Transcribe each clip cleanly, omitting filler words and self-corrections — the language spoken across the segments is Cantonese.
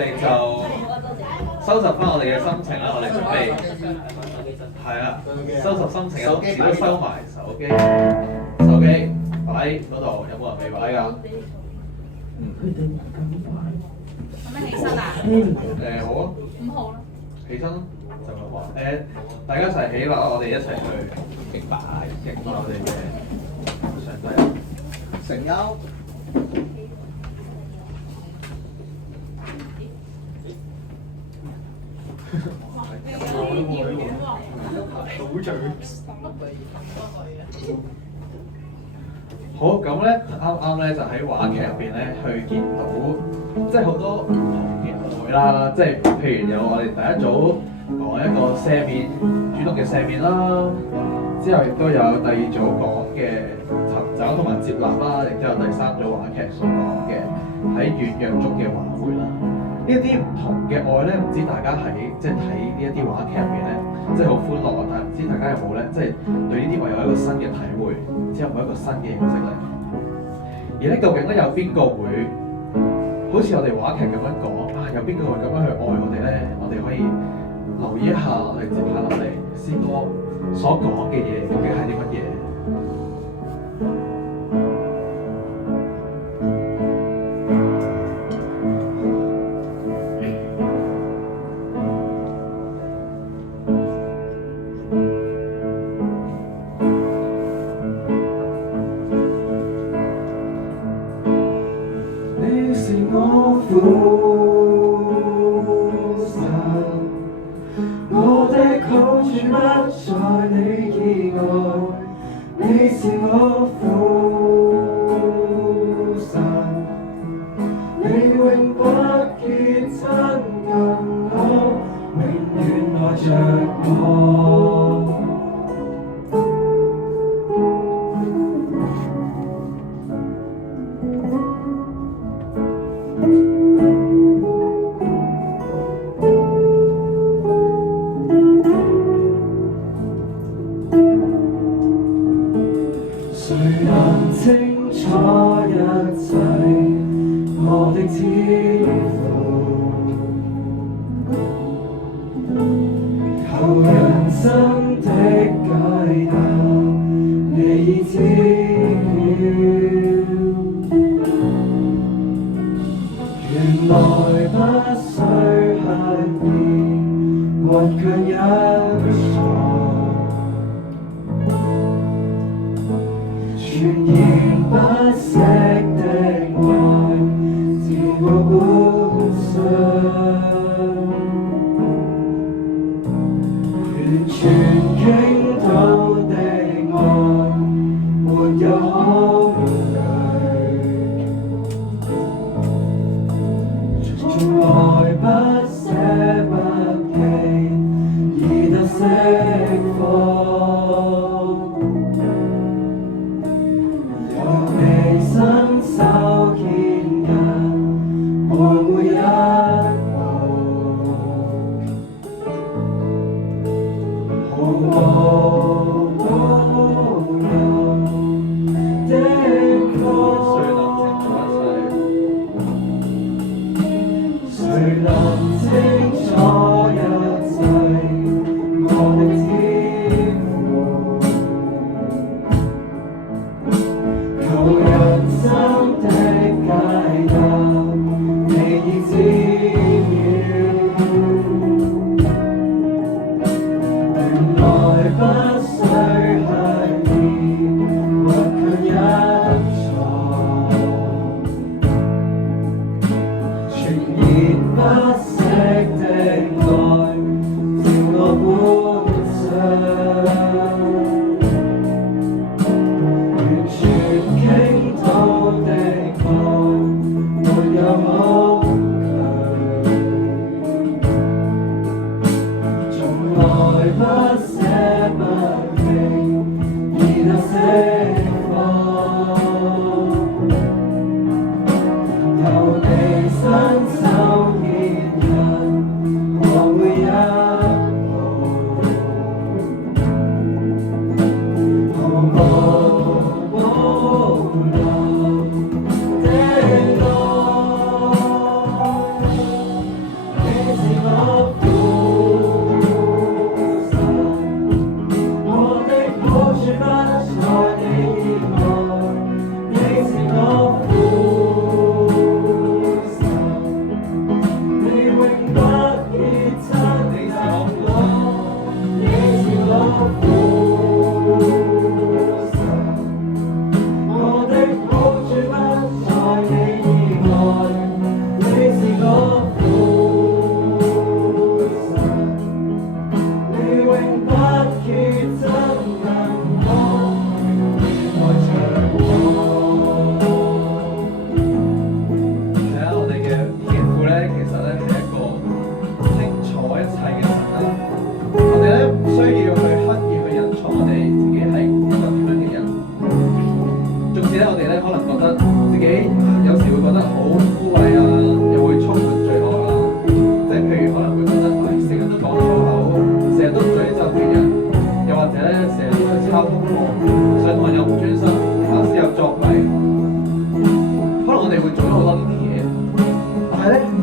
哋就收拾翻我哋嘅心情啦，我哋準備係啦，收拾心情有時都收埋手機擺嗰度，有冇人未擺㗎？咁樣起身啊？好啊，咁好啦。起身咯，就咁話。大家一齊起立，我哋一齊去敬拜我哋嘅上帝。成休。好，咁咧啱啱咧就喺話劇入邊咧去見到，即係好多唔同嘅愛啦，即係譬如有我哋第一組講一個赦免，主動嘅赦免啦，之後亦都有第二組講嘅尋找同埋接納啦，亦都有第三組話劇所講嘅喺軟弱中嘅挽回啦。呢一啲唔同嘅愛咧，唔知大家喺即係睇呢一啲話劇入邊咧，即係好歡樂啊！但係唔知大家有冇咧，即係對呢啲話有一個新嘅體會，之後有冇一個新嘅認識咧？而咧，究竟咧有邊個會好似我哋話劇咁樣講啊？有邊個會咁樣去愛我哋咧？我哋可以留意一下，我哋接下落嚟詩歌所講嘅嘢，究竟係啲乜嘢？父神，我的好處不在你以外，你是我父神，你永不見親近我，永遠愛着我。誰能清楚一切我的天父？求人生的解答，你已知了。原來不需刻意，倔強忍受。全然不息的愛，自我本相，完全傾倒的愛，沒有恐懼，從來不捨不棄，已得釋放。伸手見人，愛每一步，毫無保留的愛。誰能清楚一切我的天父？求人生的解答，你已知了。原來不需刻意，或強一錯，全然不息的愛，照我本相。傾倒的愛，沒有恐懼，從來不捨不棄，已得釋放。求你伸手牽引，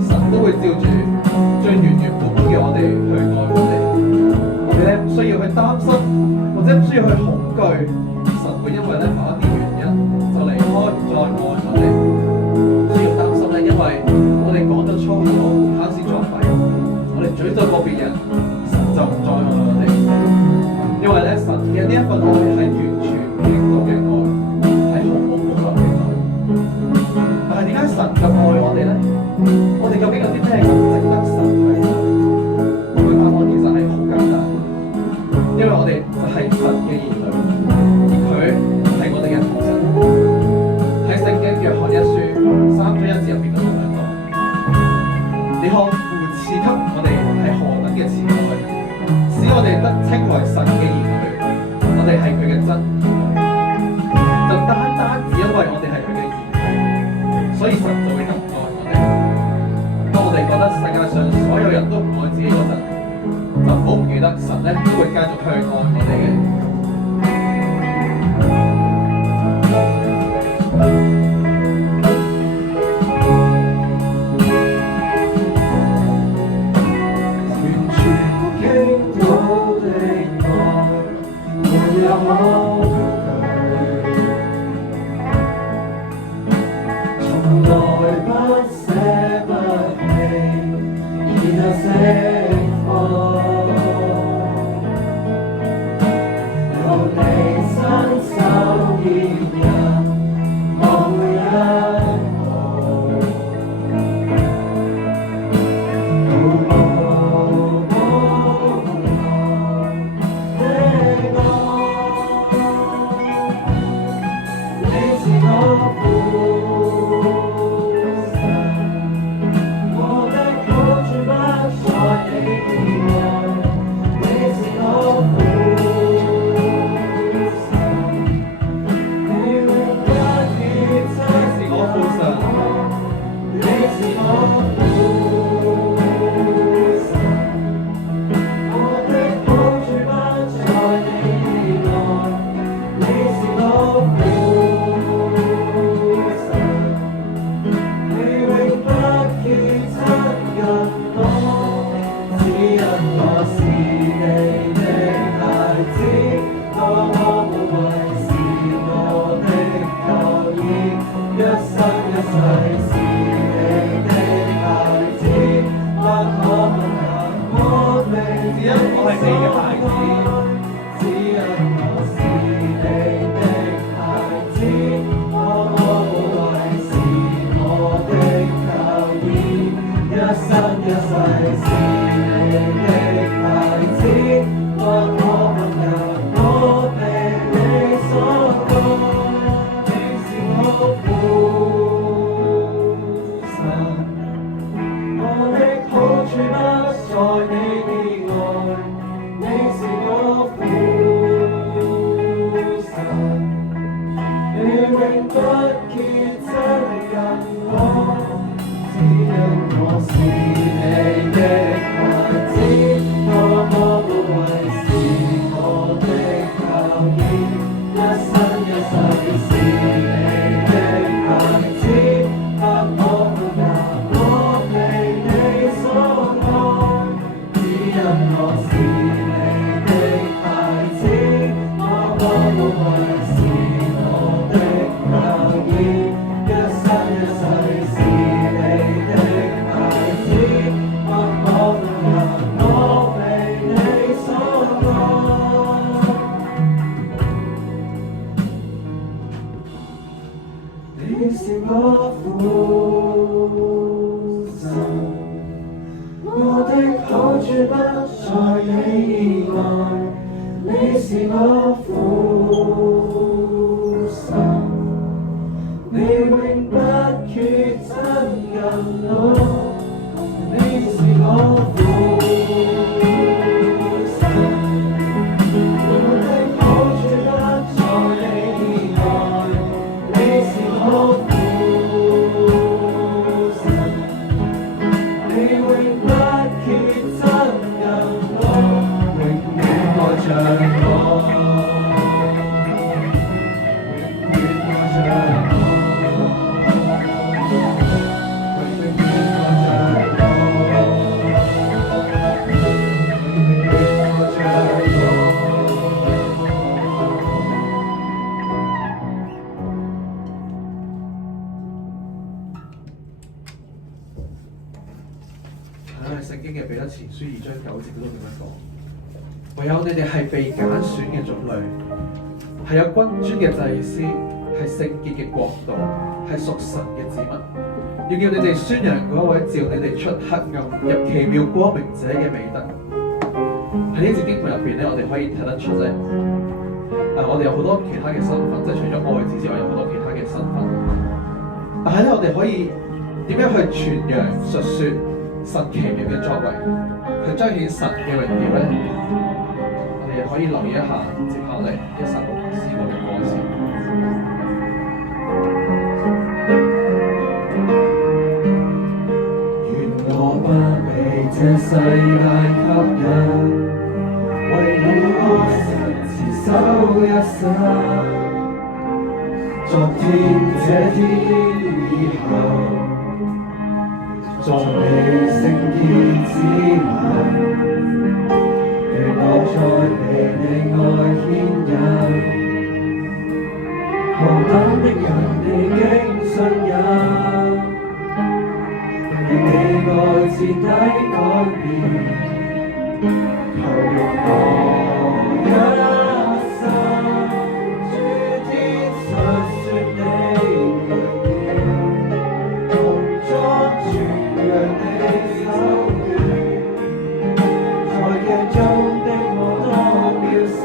神都會照住最原原本本嘅我哋去愛我哋。我哋咧唔需要去擔心，或者唔需要去恐懼，神會因為咧某一啲原因就離開唔再愛我哋。唔需要擔心咧，因為我哋講咗粗口、考試作弊，我哋詛咒過別人，神就唔再愛我哋。因為咧，神嘅呢一份愛係完全極度嘅愛，係毫無保留嘅愛。但係點解神咁愛我哋咧？我哋究竟有啲咩咁值得神去愛？個答案其實係好簡單，因為我哋就係神嘅兒女，而佢係我哋嘅父親。喺聖經約翰一書3章1節入邊咁樣講：你看父賜給我哋係何等嘅慈愛，使我哋得稱為神嘅兒女。我哋係佢嘅真兒女，就單只因為我哋係佢嘅兒女，所以神就會咁愛我哋。當我哋覺得世界上所有人都唔愛自己嗰陣，就唔好唔記得神咧都會繼續去愛我哋嘅。完全傾倒的愛，沒有可懼，從來不捨不棄，然後釋放。由你伸手牽引，無一毫。你是我父神，我的好處不在你以外。你是我父神，你永不缺親近我。你是我父神，我的好處不在你以外。你是我父神，你永不缺親近我，永遠愛着我，永遠愛着我，永遠愛着我。因為聖經嘅彼得前書2章9節嗰度咁樣講，唯有你哋係被揀選嘅種類，係有君尊嘅祭司，係聖潔嘅國度，係屬神嘅子民，要叫你哋宣揚嗰位召你哋出黑暗入奇妙光明者嘅美德。喺呢節經文入邊咧，我哋可以睇得出咧，我哋有好多其他嘅身份，即係除咗愛子之外，有好多其他嘅身份。但係咧，我哋可以點樣去傳揚述說神奇妙嘅作為，去彰顯神嘅榮耀咧？我哋可以留意一下接下嚟一首詩歌嘅歌詞。願我不被這世界吸引，為了神持守一生。昨天這天以後，作你聖潔之民。願我再被你愛牽引，何等的人你經信任，令你愛徹底改變，投入我一生。諸天述說你榮耀，穹蒼傳揚你手段，在鏡中的我多渺小，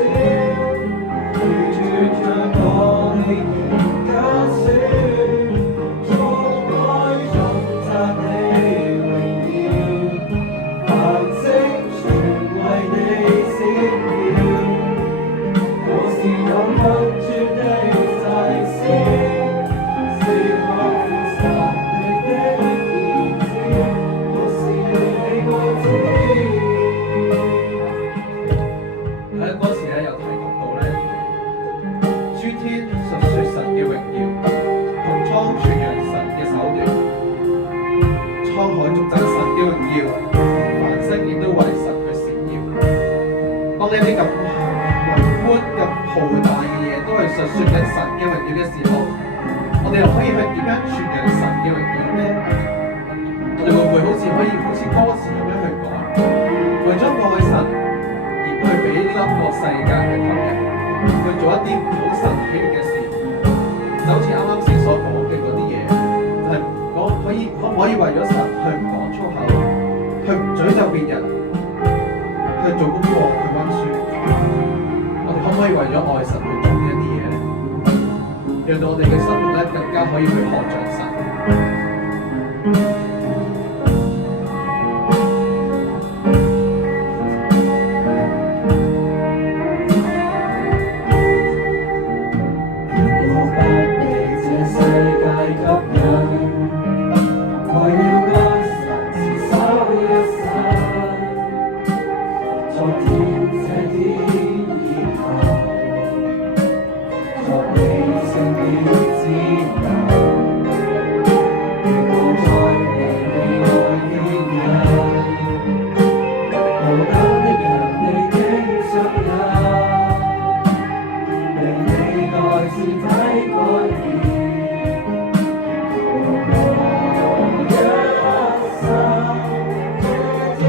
完全像我你原揀選，從愛中讚你榮耀，繁星全為你閃耀。我是有君尊的祭司，是合乎神你的兒子，我是你愛子。喺歌詞咧有提及到咧，諸天述說神嘅榮耀，穹蒼傳揚神嘅手段，滄海頌讚神嘅榮耀，繁星亦都為神去閃耀。當呢啲咁宏觀、咁浩大嘅嘢都係述說緊神嘅榮耀嘅時候，我哋又可以去點樣傳揚神嘅榮耀呢？我哋會唔會好似歌詞咁樣去講，為咗愛神而去俾呢個世界去吸引，去做一啲唔好神喜悅嘅事，就好似啱啱先所講嘅嗰啲嘢，就係可唔可以為咗神去唔講粗口，去唔詛咒別人，去做功課，去溫書？我哋可唔可以為咗愛神去做呢一啲嘢咧？讓到我哋嘅生活咧更加可以去看著神。我不被這世界吸引，為了愛神持守一生。昨天這天以後，作你聖潔之民。願我再被你愛牽引，何等的人你經信任，令你愛徹底改變，投入我一生。諸天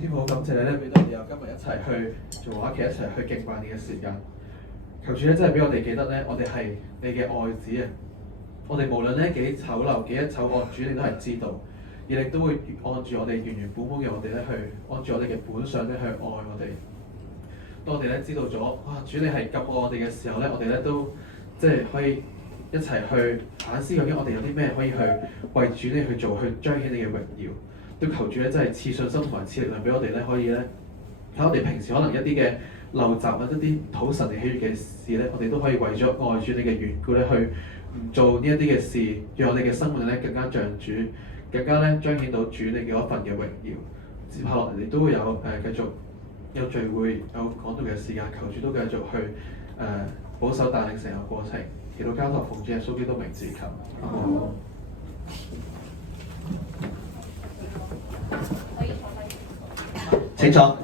天父好感謝你咧，俾到我哋有今日一齊去做話劇，一齊去敬拜你嘅時間。求主咧，真係俾我哋記得咧，我哋係你嘅愛子啊！我哋無論咧幾醜陋幾一醜惡，主你都係知道，而你都會按住我哋原原本本嘅我哋咧，去按住我哋嘅本相咧去愛我哋。當我哋咧知道咗，哇！主你係咁愛我哋嘅時候咧，我哋咧都即係可以一齊去反思究竟我哋有啲咩可以去為主你去做，去彰顯你嘅榮耀。都求主咧，真係賜信心同埋賜力量俾我哋咧，可以咧喺我哋平時可能一啲嘅陋習或者一啲討神你喜悅嘅事咧，我哋都可以為咗愛主你嘅緣故咧，去唔做呢一啲嘅事，讓我哋嘅生命咧更加像主，更加咧彰顯到主你嘅一份嘅榮耀。接下落嚟，你都會有繼續有聚會有講道嘅時間，求主都繼續去保守帶領成個過程，祈禱交託奉主耶穌基督名字求。可以坐低。請坐。